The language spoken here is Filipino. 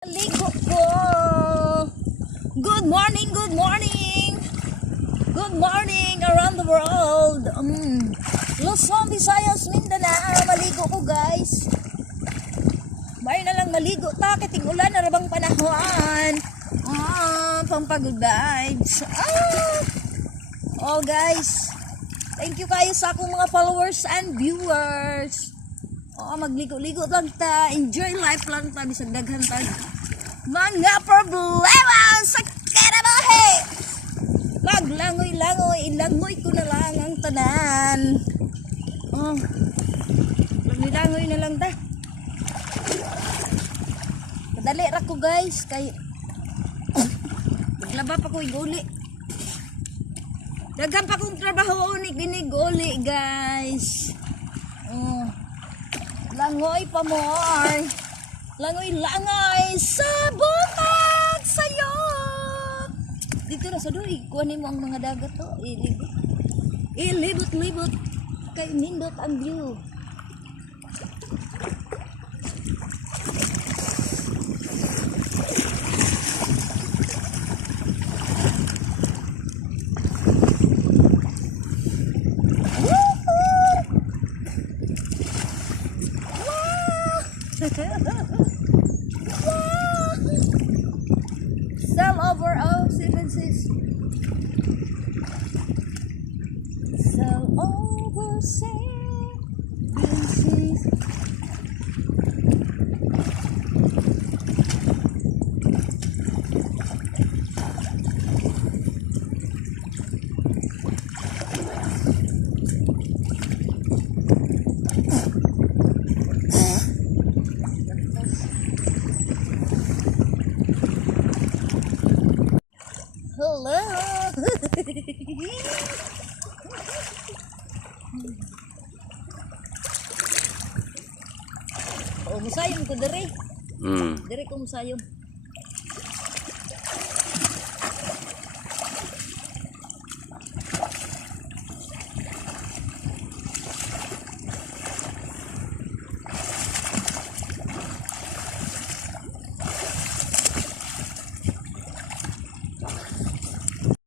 Ligo ko. Good morning, good morning. Good morning around the world. Luzon, Visayas, Mindanao. Maligo ko, guys. May na lang maligo ta kiting ulan na rabang panahon. Pampagod vibes. Oh, guys. Thank you kayo sa akong mga followers and viewers. Magligo-ligo lang ta. Enjoy life lang ta. Bisag daghan ta mga problema sa kinabuhi. Maglangoy-langoy. Ilangoy ko na lang ang tanan. Langoy-langoy na lang ta. Kadali ra ko, guys. Kay naglaba pa ko iguli. Daghan pa kong trabaho unik biniguli, guys. Langoy pa more. Langoy-langoy sa bukag sayo. Dito na sa doy. Kuhanin mo ang mga dagat to. Ilibot-libot. Kay nindot ang view. Sell over 076. Sell over 76. Hello. Musayong ko dere. Dere ko musayong.